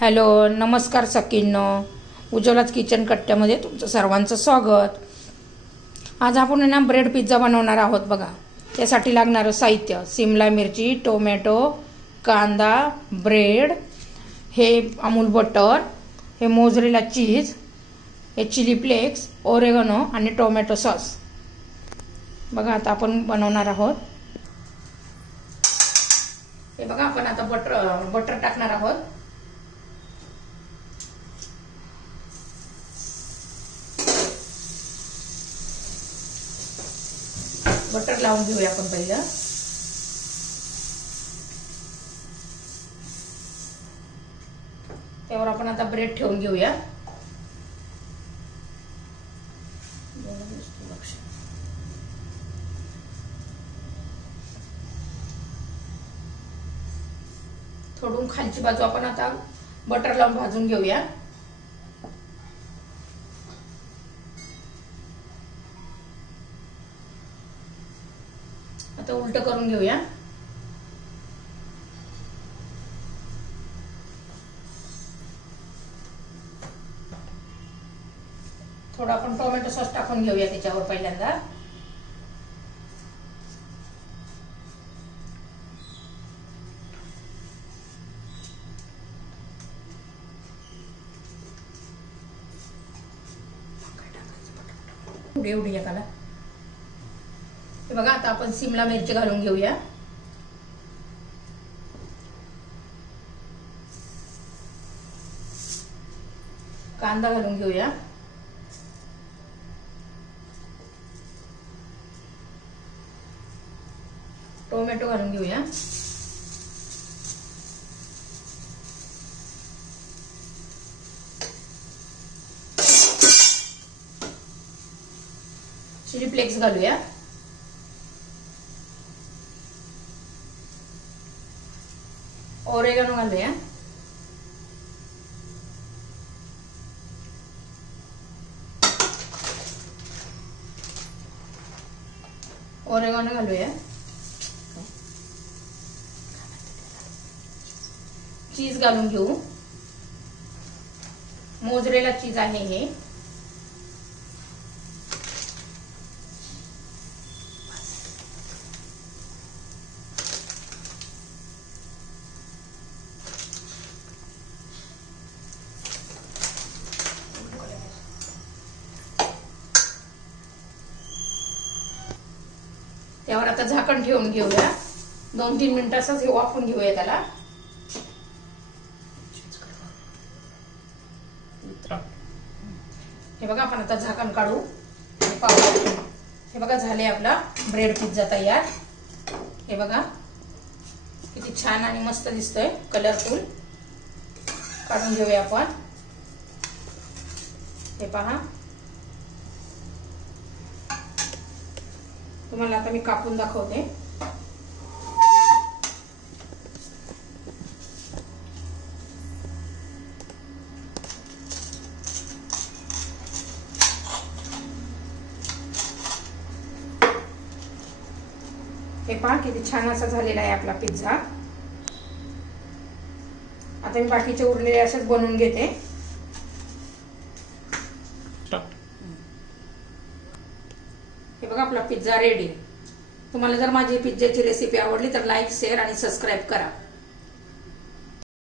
Hello, नमस्कार सखींनो. उज्ज्वलाच kitchen कट्ट्यामध्ये तुमचं सर्वांचं स्वागत. आज आपण ना ब्रेड पिझ्झा बनवणार आहोत. बघा, त्यासाठी लागणारं साहित्य: शिमला मिरची, टोमॅटो, कांदा, ब्रेड, हे अमूल बटर, हे मोझरेला चीज, हे चिली फ्लेक्स, ओरेगनो आणि टोमॅटो सॉस. बघा, आता आपण बनवणार आहोत. हे बघा, आपण आता बटर टाकणार आहोत. बटर लावून घेऊया आपण पहिलं. त्यावर आपण आता ब्रेड ठेवून घेऊया. थोडून खालची बाजू आपण आता बटर लावून भाजून घेऊया. आता उलट करून घेऊया. थोडा आपण टोमॅटो सॉस टाकून घेऊया त्याच्यावर पहिल्यांदा. एवढी एकाला. हे बघा, आता आपण शिमला मिरची घालून घेऊया. कांदा घालून घेऊया. टोमॅटो घालून घेऊया. चिली फ्लेक्स घालूया. ओरेगनो घालूया. ओरेगनो घालूया. चीज घालून घेऊ. मोझरेला चीज आहे हे. त्यावर आता झाकण ठेवून घेऊया. 2-3 मिनिटं असंच हे वाफवून घेऊया त्याला. हे बघा, आपण आता झाकण काढू. हे बघा, झाले आपला ब्रेड पिझ्झा तयार. हे बघा, किती छान आणि मस्त दिसतोय, कलरफुल. काढून घेऊया आपण. हे पहा, तुम्हाला आता मी कापून दाखवते. हे पहा, किती छान असा झालेला आहे आपला पिझ्झा. आता मी बाकीचे उरलेले असेच बनवून घेते. हे बघा, आपला पिझ्झा रेडी. तुम्हाला जर माझी पिझ्झाची रेसिपी आवडली तर लाईक, शेअर आणि सबस्क्राईब करा.